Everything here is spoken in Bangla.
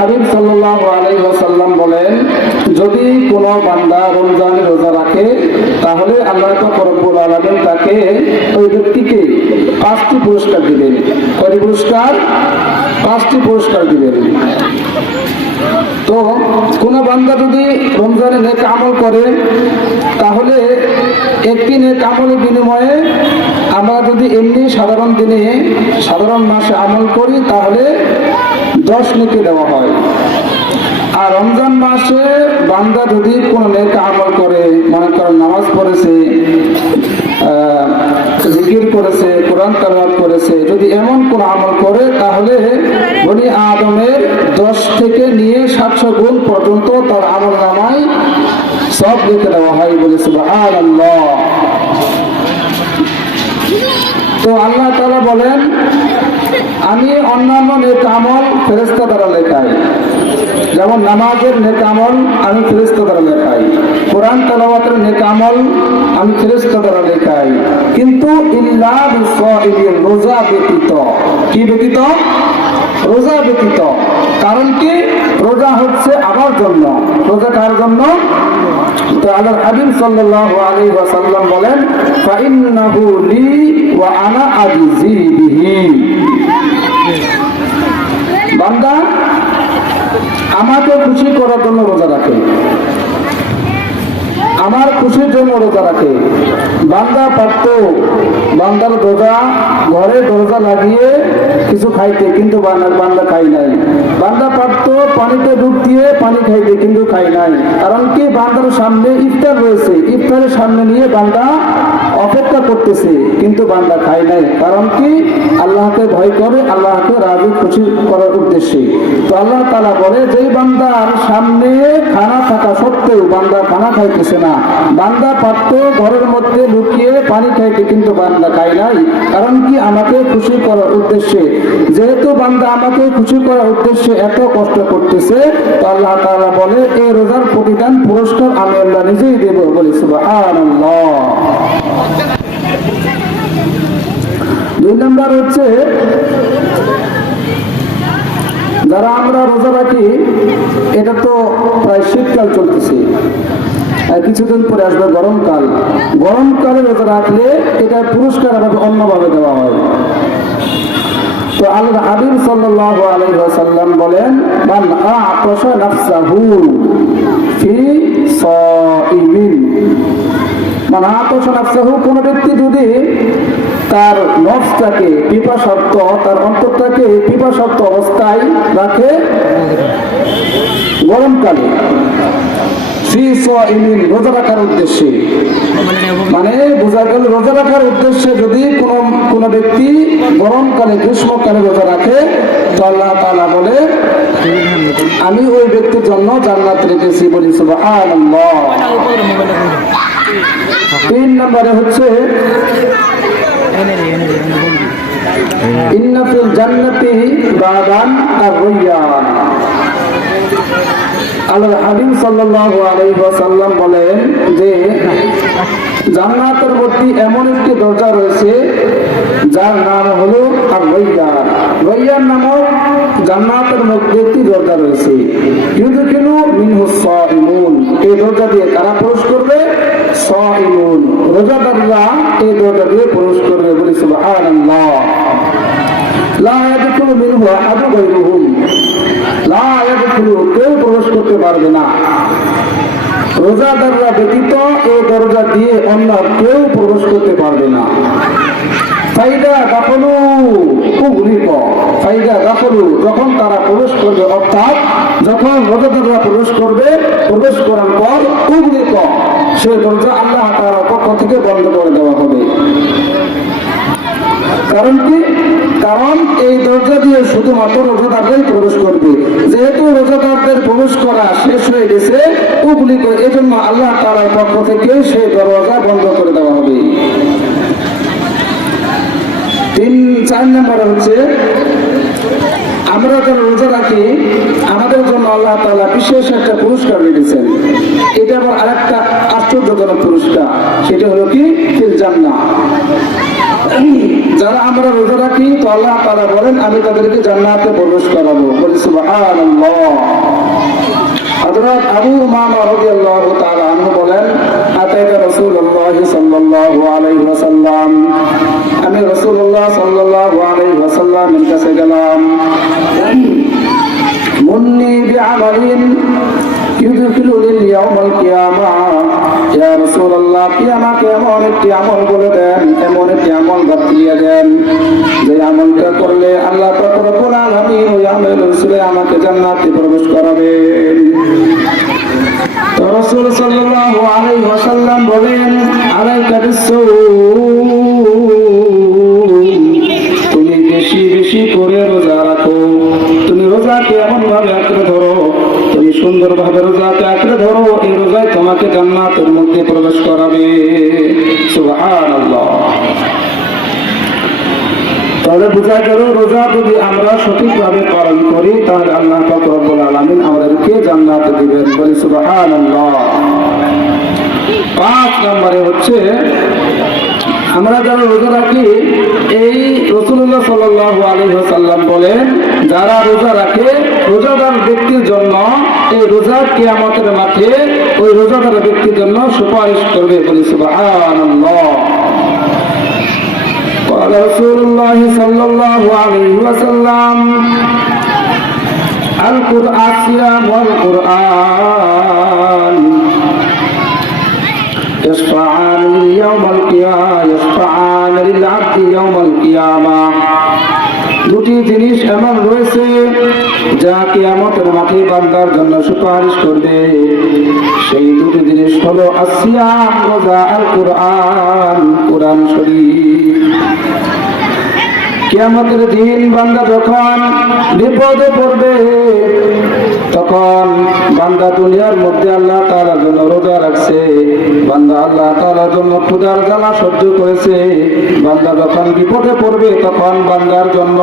হাবিব সাল্লাহ বলেন, যদি কোনো বান্দা রমজান রোজা রাখে, তাহলে আল্লাহ পাক আলমেন তাকে ওই ব্যক্তিকে পাঁচটি পুরস্কার দিবেন। কয়টি পুরস্কার? পাঁচটি পুরস্কার দিবেন। তো কোন বান্দা যদি রমজানে নেক আমল করে, তাহলে একটি নেক আমলের বিনিময়ে আমরা যদি এমনি সাধারণ দিনে, সাধারণ মাসে আমল করি, তাহলে দশ নেকি দেওয়া হয়। আর রমজান মাসে বান্দা যদি কোনো নেক আমল করে, মনে করেন নামাজ পড়েছে জিকির করেছে, কোরআন তালাওয়াত করেছে, যদি এমন কোনো আমল করে, তাহলে বনি আদমের দশ থেকে নিয়ে সাতশো গুণ পর্যন্ত তার আমল নামায় সব লিখে দেওয়া হয় বলে সুবহানাল্লাহ তো আল্লাহ তাআলা বলেন, আমি অন্যান্য নেক আমল ফেরেস্তা দ্বারা লেখাই। যেমন নামাজের নেক আমল আমি ফেরেস্তা দ্বারা লেখাই। কোরআন তেলাওয়াতের নেক আমল আমি ফেরেস্তা দ্বারা লেখাই। কিন্তু রোজা ব্যতীত। কি ব্যতীত? রোজা ব্যতীত। কারণ কি? রোজা হচ্ছে আমার জন্য। রোজা কার জন্য? তো আল্লাহ হাবিব সাল্লাল্লাহু আলাইহি ওয়াসাল্লাম বলেন ফাইন্নাহু লি আমাকে খুশি করার জন্য রোজা রাখে। আমার খুশির জন্য রোজা রাখে। বান্দা পারত, বান্দার দরজা ঘরে দরজা লাগিয়ে কিছু খাইতে, কিন্তু বান্দা খাই নাই। বান্দা পারত, পানিতে ডুব দিয়ে পানি খাইতে, কিন্তু খাই নাই। কারণ কি? বান্দার সামনে ইফতার রয়েছে। ইফতারের সামনে নিয়ে বান্দা অপেক্ষা করতেছে, কিন্তু বান্দা খায় নাই। কারণ কি? আল্লাহকে ভয় করে, আল্লাহকে রাজি খুশি করার উদ্দেশ্যে। তো আল্লাহ তালা বলে, যেই বান্দার সামনে খানা থাকা সত্ত্বেও বান্দা খানা খাইতেছে না। বান্দা পাত্র ঘরের মধ্যে লুকিয়ে পানি খাইতে কিন্তু বান্দা খায় নাই। কারণ কি? আমাকে খুশি করার উদ্দেশ্যে। যেহেতু বান্দা আমাকে খুশি করার উদ্দেশ্যে এত কষ্ট করতেছে, তো আল্লাহ তালা বলে এই রোজার প্রতিদান পুরস্কার আমি আল্লাহ নিজেই দেব। বলি, সুবহানাল্লাহ। দুই নম্বর হচ্ছে, যারা আমরা রোজা রাখি, এটা তো প্রায় শীতকাল চলতেছে। কিছুদিন পরে আসবে গরমকাল। গরমকালে রোজা রাখলে এটা পুরস্কার আমাকে অন্যভাবে দেওয়া হয়। তো আল্লাহ হাবিব সাল্লাল্লাহু আলাইহি ওয়াসাল্লাম বলেন, মান কোন ব্যক্তি যদি তার নফসটাকে পিপাসত্ব তার অন্তরটাকে পিপাসত্ব অবস্থায় রাখে, গরমকালে রোজা রাখার উদ্দেশ্যে মানে বোঝা গেল রোজা রাখার উদ্দেশ্যে যদি কোনো কোনো ব্যক্তি গরমকালে, গ্রীষ্মকালে রোজা রাখে, তো তাআলা বলে, আমি ওই ব্যক্তির জন্য জান্নাত রেখেছি বলি সুবহানাল্লাহ। তিন নম্বরে হচ্ছে বলেন যে, জান্নাতের এমন একটি দরজা রয়েছে, যার নাম হলো আর নামক জান্নাতের মধ্যে একটি দরজা রয়েছে। কিন্তু সাইমুন। এই দরজা দিয়ে কারা প্রবেশ করবে সাইমুন। রোজাদাররা এই দরজা দিয়ে প্রবেশ করবে বলি সুবহানাল্লাহ। লা ইয়াদখুলু মিনহু আহাদু গায়রুহুম। লা ইয়াদখুলু, কেউ প্রবেশ করতে পারবে না। রোজাদাররা ব্যতীত এই দরজা দিয়ে অন্য কেউ প্রবেশ করতে পারবে না। ফাইদা দাখলু উগলিক ফাইদা দাখলু যখন তারা প্রবেশ করবে, অর্থাৎ যখন রোজাদাররা প্রবেশ করবে, প্রবেশ করার পর উগলিক সেই দরজা আল্লাহ তাআলার পক্ষ থেকে বন্ধ করে দেওয়া হবে। কারণ কি? কারণ এই দরজা দিয়ে শুধুমাত্র রোজাদাররাই প্রবেশ করবে। যেহেতু রোজাদারদের প্রবেশ করা শেষ হয়ে গেছে উগলি করে এই জন্য আল্লাহ তালার পক্ষ থেকে সেই দরজা বন্ধ করে দেওয়া হবে। তিন, চার নম্বরে হচ্ছে, আমরা যারা রোজা রাখি, আমাদের আল্লাহ তাআলা বিশেষ একটা পুরস্কার রেখেছেন এটা আবার আরেকটা আশ্চর্যজনক পুরস্কার। সেটা হলো কি? ফিল জান্নাহ। যারা আমরা রোজা রাখি, তো আল্লাহ তারা বলেন, আমি তাদেরকে জান্নাতে প্রবেশ করাবো। আবু আনহু বলেন আলাইহি ওয়াসাল্লাম। আমি রাসূলুল্লাহ সাল্লাল্লাহু আলাইহি ওয়াসাল্লামের কাছে গেলাম। মুন্নি বিআমালিন ইউদখিলুনি ইয়াউমাল কিয়ামা ইয়া রাসূলুল্লাহ কি আমাকে এমন একটি আমল বলে দেন, এমন একটি আমল বাতলিয়ে দেন। যে আমলটা করলে আল্লাহ রব্বুল আলামিন ওই আমল রসুলে আমাকে জান্নাতে প্রবেশ করাবেন তাহলে বোঝা গেল রোজা যদি আমরা সঠিকভাবে পালন করি, তাহলে আল্লাহ রব্বুল আলামিন আমাদেরকে জান্নাত দিবেন বলি সুবহানাল্লাহ। পাঁচ নম্বরে হচ্ছে, আমরা যারা রোজা রাখি, এই রসুল্লাহ সাল্লাহ আলী সাল্লাম বলেন, যারা রোজা রাখে, রোজাদার ব্যক্তির জন্য এই রোজা কিয়ামতের মাঠে ওই রোজাদার ব্যক্তির জন্য সুপারিশ করবে বলি সুবহানাল্লাহ। قال رسول الله صلى الله عليه وسلم القرآن الصيام والقرآن يشفعان لي يوم القيامة يشفعان للعبد يوم القيامة দুটি জিনিস এমন রয়েছে যা কিয়ামতের মাঠে বান্দার জন্য সুপারিশ করবে সেই দুটি জিনিস হলো আসিয়াম, রোজা আল কোরআন কোরআন শরীফ। কিয়ামতের দিন বান্দা যখন বিপদে পড়বে, তখন বান্দা দুনিয়ার মধ্যে আল্লাহ তাআলার জন্য রোজা রাখছে। বান্দা আল্লাহ তাআলার জন্য ক্ষুধার জ্বালা সহ্য করেছে। বান্দা যখন বিপদে পড়বে, তখন বান্দার জন্য